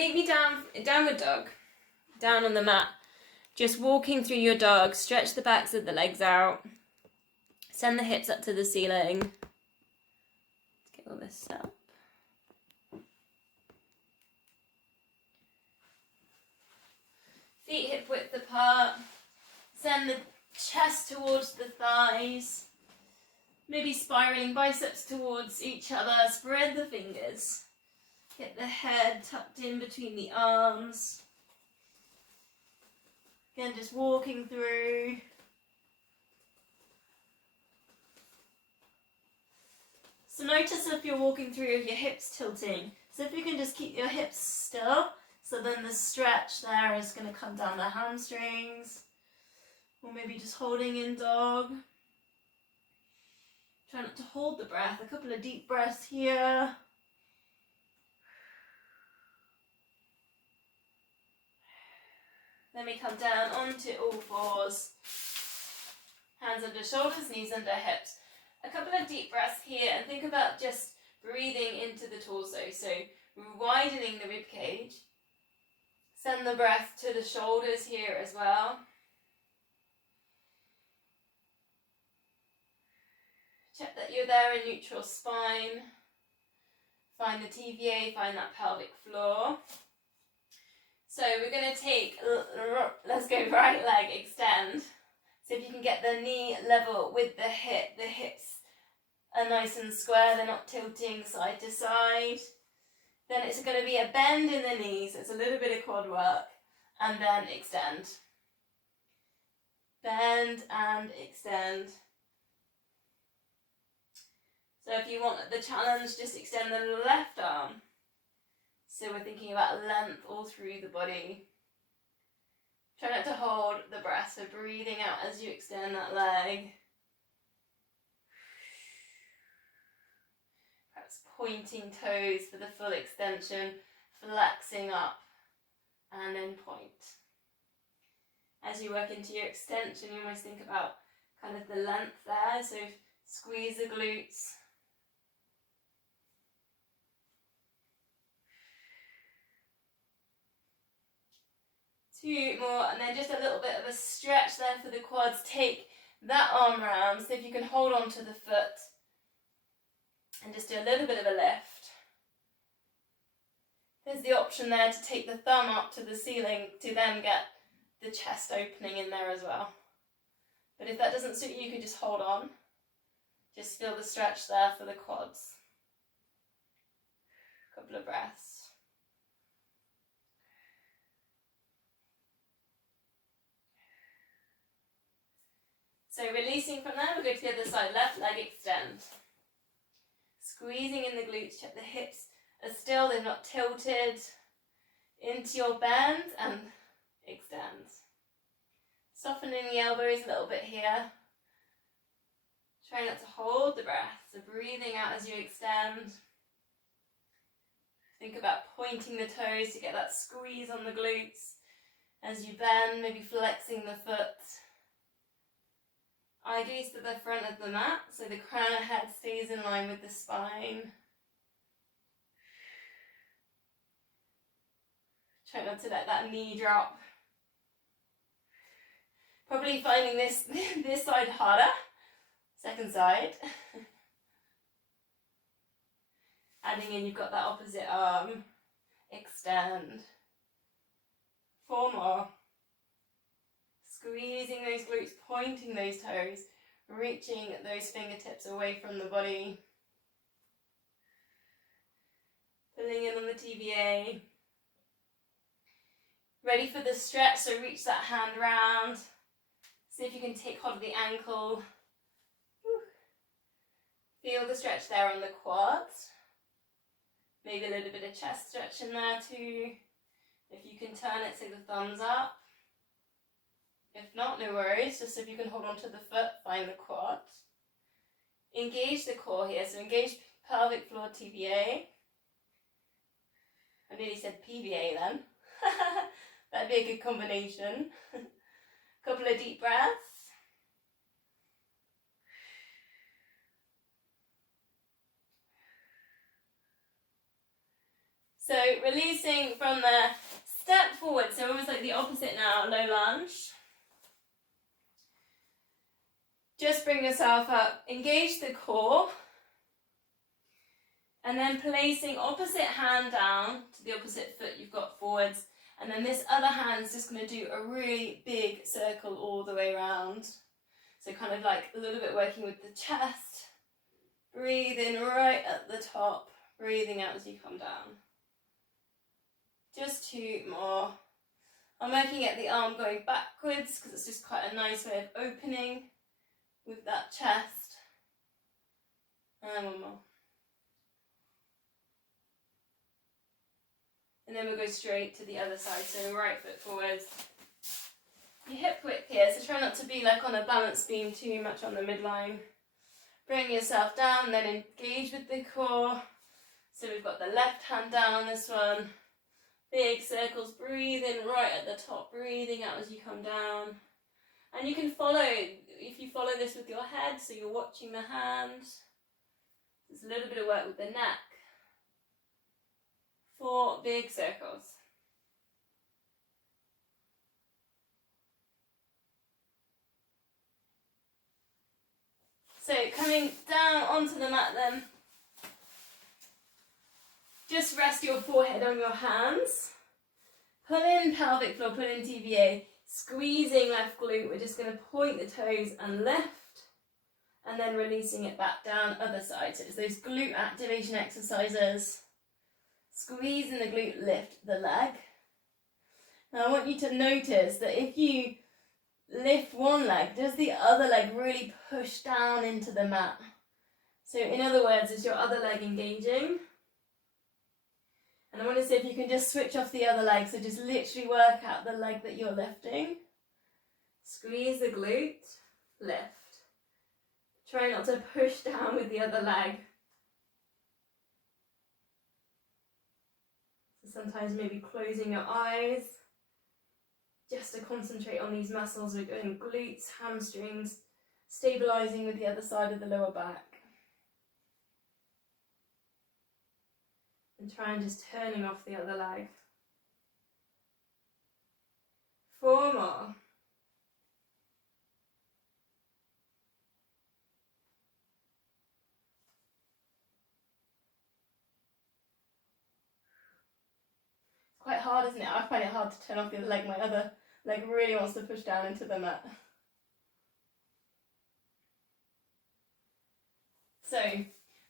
Meet me downward dog, down on the mat. Just walking through your dog, stretch the backs of the legs out. Send the hips up to the ceiling. Let's get all this up. Feet hip width apart. Send the chest towards the thighs. Maybe spiraling biceps towards each other. Spread the fingers. Get the head tucked in between the arms. Again, just walking through. So notice if you're walking through your hips tilting. So if you can just keep your hips still, so then the stretch there is going to come down the hamstrings. Or maybe just holding in dog. Try not to hold the breath. A couple of deep breaths here. Then we come down onto all fours. Hands under shoulders, knees under hips. A couple of deep breaths here, and think about just breathing into the torso. So widening the rib cage. Send the breath to the shoulders here as well. Check that you're there in neutral spine. Find the TVA, find that pelvic floor. So we're going to take, let's go right leg extend. So if you can get the knee level with the hips are nice and square, they're not tilting side to side. Then it's going to be a bend in the knees, so it's a little bit of quad work, and then extend. Bend and extend. So if you want the challenge, just extend the left arm. So we're thinking about length all through the body. Try not to hold the breath, so breathing out as you extend that leg. Perhaps pointing toes for the full extension, flexing up, and then point. As you work into your extension, you almost think about kind of the length there, so squeeze the glutes. Two more, and then just a little bit of a stretch there for the quads. Take that arm round, so if you can hold on to the foot and just do a little bit of a lift. There's the option there to take the thumb up to the ceiling to then get the chest opening in there as well. But if that doesn't suit you, you can just hold on. Just feel the stretch there for the quads. A couple of breaths. So releasing from there, we'll go to the other side, left leg extend. Squeezing in the glutes, check the hips are still, they're not tilted. Into your bend and extend. Softening the elbows a little bit here. Try not to hold the breath, so breathing out as you extend. Think about pointing the toes to get that squeeze on the glutes. As you bend, maybe flexing the foot. Eye gaze to the front of the mat, so the crown of head stays in line with the spine. Try not to let that knee drop. Probably finding this side harder. Second side. Adding in, you've got that opposite arm. Extend. 4 more. Squeezing those glutes, pointing those toes, reaching those fingertips away from the body. Pulling in on the TVA. Ready for the stretch, so reach that hand round. See if you can take hold of the ankle. Feel the stretch there on the quads. Maybe a little bit of chest stretch in there too. If you can turn it, say the thumbs up. If not, no worries, just if you can hold on to the foot, find the quads. Engage the core here, so engage pelvic floor TVA. I nearly said PVA then. That'd be a good combination. Couple of deep breaths. So releasing from there, step forward, so almost like the opposite now, low lunge. Just bring yourself up, engage the core, and then placing opposite hand down to the opposite foot you've got forwards, and then this other hand's just going to do a really big circle all the way around. So kind of like a little bit working with the chest, breathe in right at the top, breathing out as you come down. Just 2 more. I'm working at the arm going backwards because it's just quite a nice way of opening with that chest. And 1 more. And then we'll go straight to the other side, so right foot forwards. Your hip width here, so try not to be like on a balance beam too much on the midline. Bring yourself down, then engage with the core. So we've got the left hand down on this one. Big circles, breathe in right at the top, breathing out as you come down. And you can follow, if you follow this with your head, so you're watching the hand. There's a little bit of work with the neck. 4 big circles. So coming down onto the mat then, just rest your forehead on your hands. Pull in pelvic floor, pull in TVA, squeezing left glute. We're just going to point the toes and lift, and then releasing it back down other side. So it's those glute activation exercises. Squeeze in the glute, lift the leg. Now I want you to notice that if you lift one leg, does the other leg really push down into the mat? So in other words, is your other leg engaging? And I want to see if you can just switch off the other leg, so just literally work out the leg that you're lifting. Squeeze the glute, lift. Try not to push down with the other leg. So sometimes maybe closing your eyes, just to concentrate on these muscles. We're going glutes, hamstrings, stabilising with the other side of the lower back. And try and just turning off the other leg. 4 more. It's quite hard, isn't it? I find it hard to turn off the other leg. My other leg really wants to push down into the mat. So,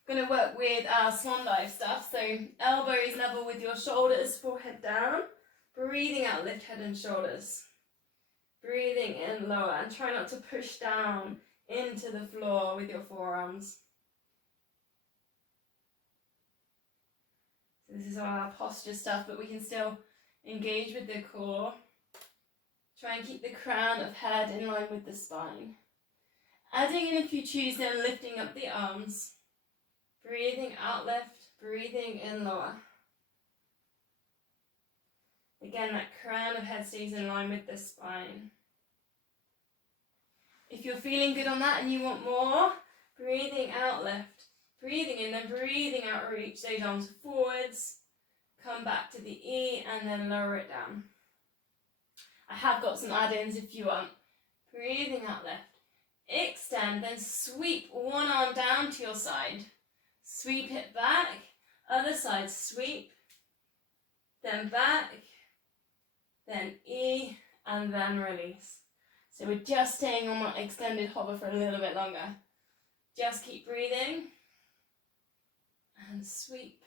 going to work with our swan dive stuff. So elbows level with your shoulders, forehead down. Breathing out, lift head and shoulders. Breathing in lower, and try not to push down into the floor with your forearms. So this is all our posture stuff, but we can still engage with the core. Try and keep the crown of head in line with the spine. Adding in, if you choose, then lifting up the arms. Breathing out, lift, breathing in lower. Again, that crown of head stays in line with the spine. If you're feeling good on that and you want more, breathing out, lift. Breathing in, then breathing out, reach those arms forwards. Come back to the E and then lower it down. I have got some add-ins if you want. Breathing out, lift. Extend, then sweep one arm down to your side. Sweep it back, other side, sweep, then back, then E, and then release. So we're just staying on that extended hover for a little bit longer. Just keep breathing, and sweep,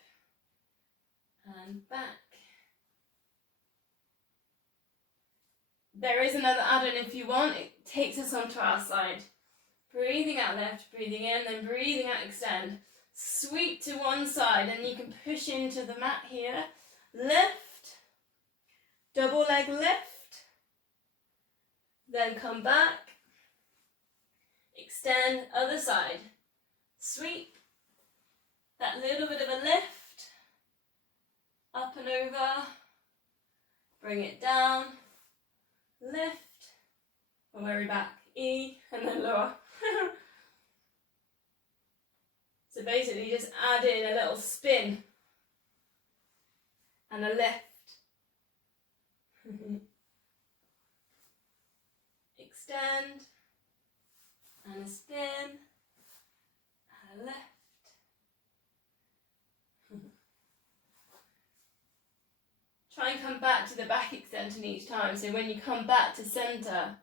and back. There is another add-on if you want. It takes us onto our side. Breathing out, left, breathing in, then breathing out, extend. Sweep to one side, and you can push into the mat here. Lift, double leg lift, then come back, extend, other side, sweep, that little bit of a lift, up and over, bring it down, lift, all the way back, E, and then lower. So basically just add in a little spin and a lift. Extend, and a spin, and a lift. Try and come back to the back extension each time, so when you come back to centre,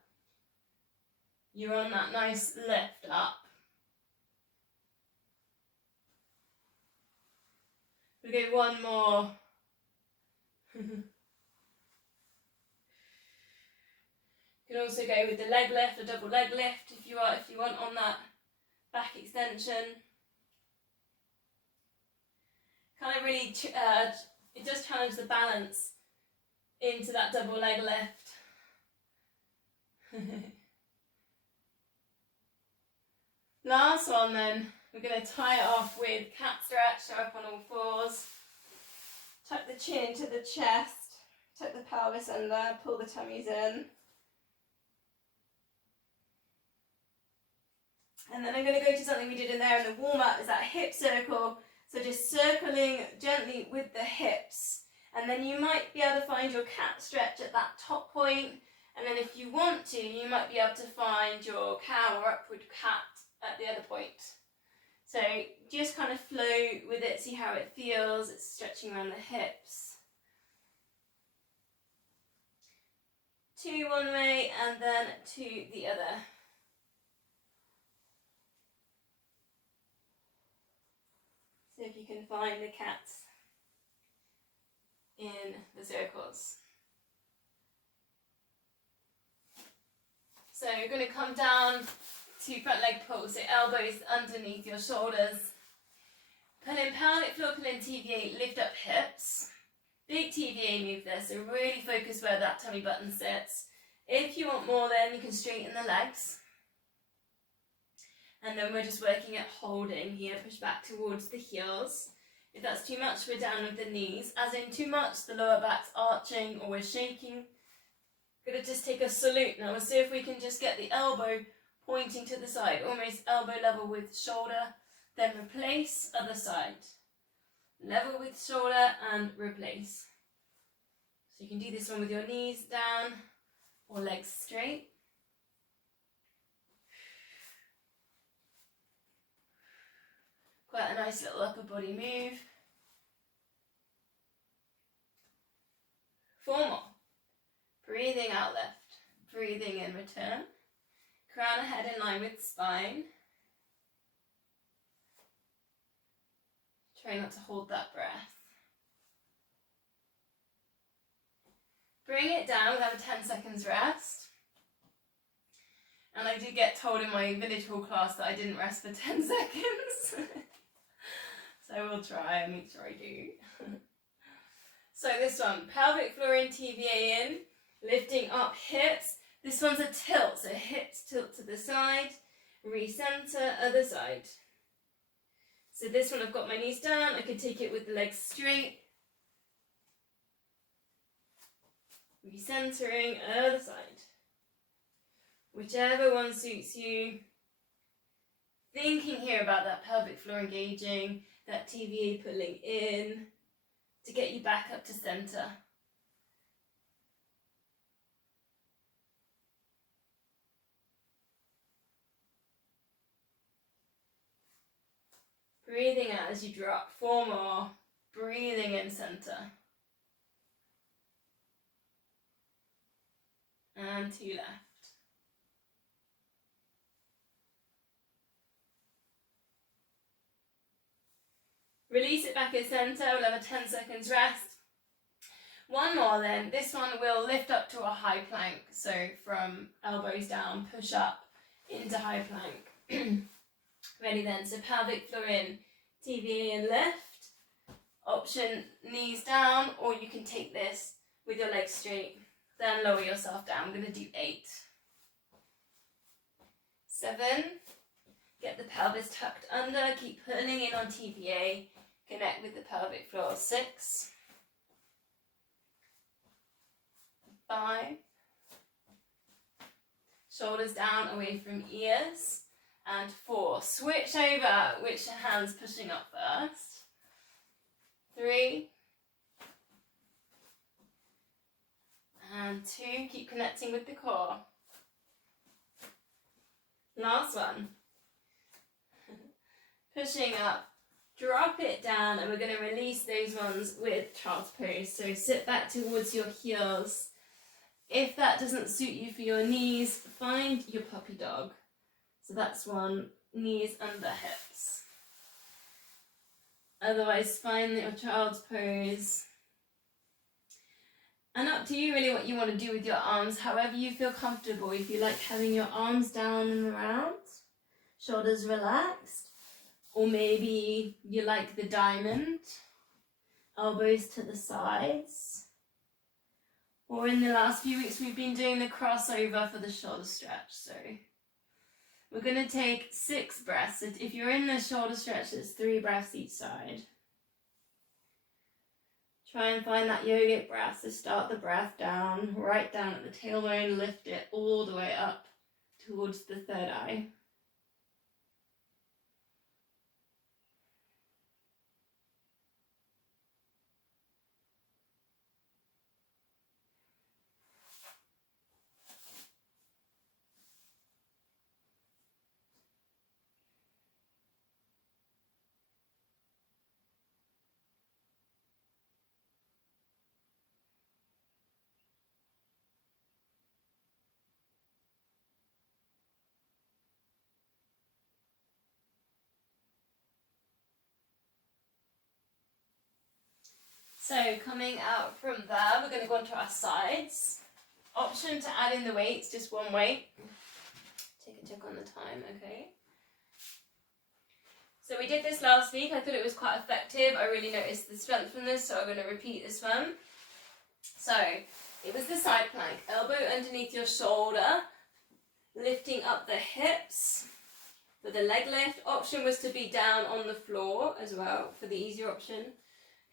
you're on that nice lift up. We'll go one more. You can also go with the leg lift, a double leg lift if you want on that back extension. Kind of really, it does challenge the balance into that double leg lift. Last one then, we're going to tie it off with cat stretch, so up on all fours. Tuck the chin to the chest, tuck the pelvis under, pull the tummies in. And then I'm going to go to something we did in there in the warm-up, is that hip circle. So just circling gently with the hips. And then you might be able to find your cat stretch at that top point. And then if you want to, you might be able to find your cow or upward cat at the other point. So just kind of flow with it, see how it feels. It's stretching around the hips. 2 one way and then 2 the other. So if you can find the cats in the circles. So you're going to come down to front leg pull, so elbows underneath your shoulders. Pull in pelvic floor, pull in TVA, lift up hips. Big TVA move there, so really focus where that tummy button sits. If you want more then you can straighten the legs. And then we're just working at holding here, push back towards the heels. If that's too much, we're down with the knees. As in too much, the lower back's arching or we're shaking. Gonna just take a salute now. We'll see if we can just get the elbow pointing to the side, almost elbow level with shoulder. Then replace, other side. Level with shoulder and replace. So you can do this one with your knees down or legs straight. Quite a nice little upper body move. 4 more. Breathing out left. Breathing in return. Crown of head in line with spine. Try not to hold that breath. Bring it down, we'll have a 10 seconds rest. And I did get told in my village hall class that I didn't rest for 10 seconds. So we'll try and make sure I do. So this one, pelvic floor in, TVA in, lifting up hips. This one's a tilt, so hips tilt to the side, recenter, other side. So this one I've got my knees down, I can take it with the legs straight. Recentering, other side. Whichever one suits you. Thinking here about that pelvic floor engaging, that TVA pulling in to get you back up to center. Breathing out as you drop. 4 more. Breathing in center. And 2 left. Release it back in center. We'll have a 10 seconds rest. 1 more then. This one will lift up to a high plank. So from elbows down, push up into high plank. Ready then. So pelvic floor in, TVA and lift. Option knees down, or you can take this with your legs straight. Then lower yourself down. We're going to do 8. 7. Get the pelvis tucked under. Keep pulling in on TVA. Connect with the pelvic floor. 6. 5. Shoulders down away from ears. And 4. Switch over. Which hands pushing up first? 3. 2, keep connecting with the core. Last one. Pushing up, drop it down, and we're going to release those ones with child's pose. So sit back towards your heels. If that doesn't suit you for your knees, find your puppy dog. So that's one, knees under hips. Otherwise, find your child's pose. And up to you really what you want to do with your arms, however you feel comfortable. If you like having your arms down and around, shoulders relaxed, or maybe you like the diamond, elbows to the sides. Or in the last few weeks we've been doing the crossover for the shoulder stretch. So we're going to take 6 breaths. If you're in the shoulder stretch, it's 3 breaths each side. Try and find that yogic breath. So start the breath down, right down at the tailbone, lift it all the way up towards the third eye. So coming out from there, we're going to go onto our sides. Option to add in the weights, just one weight. Take a check on the time, okay. So we did this last week. I thought it was quite effective. I really noticed the strength from this, so I'm going to repeat this one. So it was the side plank. Elbow underneath your shoulder, lifting up the hips for the leg lift. Option was to be down on the floor as well for the easier option.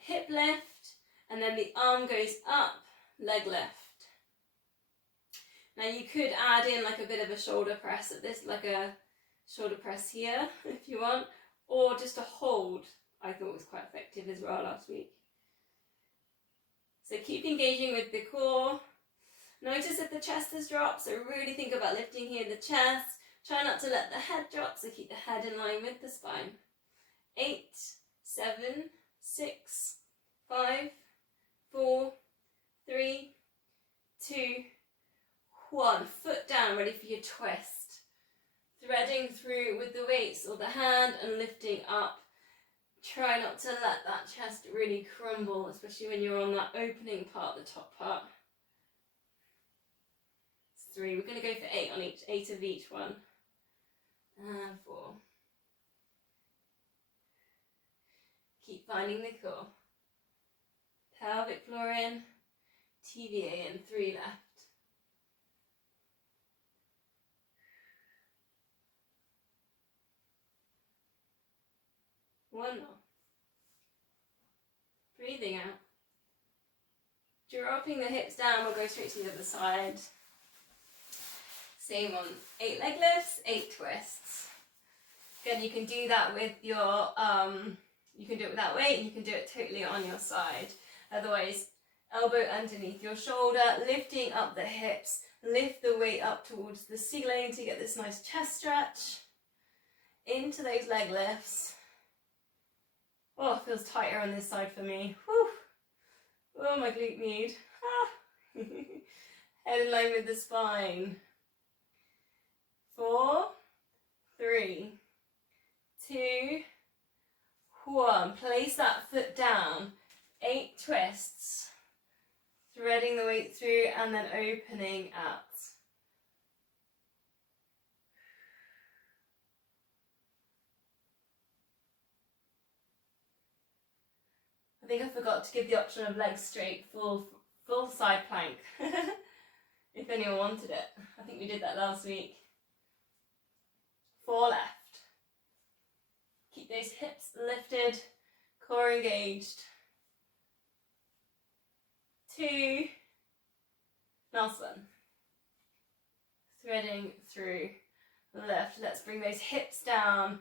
Hip lift, and then the arm goes up, leg lift. Now you could add in like a bit of a shoulder press at this, like a shoulder press here if you want, or just a hold. I thought was quite effective as well last week. So keep engaging with the core. Notice if the chest has dropped, so really think about lifting here the chest. Try not to let the head drop, so keep the head in line with the spine. 8, 7, 6, 5, 4, 3, 2, 1. Foot down, ready for your twist. Threading through with the weights or the hand and lifting up. Try not to let that chest really crumble, especially when you're on that opening part, the top part. 3. We're going to go for 8 on each, 8 of each one. And 4. Keep finding the core. Pelvic floor in, TVA in, 3 left. 1 more. Breathing out. Dropping the hips down, we'll go straight to the other side. Same on 8 leg lifts, 8 twists. Again, you can do that with your, you can do it without weight, and you can do it totally on your side. Otherwise, elbow underneath your shoulder, lifting up the hips, lift the weight up towards the ceiling to get this nice chest stretch. Into those leg lifts. Oh, it feels tighter on this side for me. Whew. Oh, my glute med. Ah. Head in line with the spine. 4, 3, 2, 1. Place that foot down. 8 twists. Threading the weight through and then opening out. I think I forgot to give the option of legs straight, full side plank. If anyone wanted it. I think we did that last week. 4 left. Keep those hips lifted, core engaged. 2. Last one. Threading through the left. Let's bring those hips down.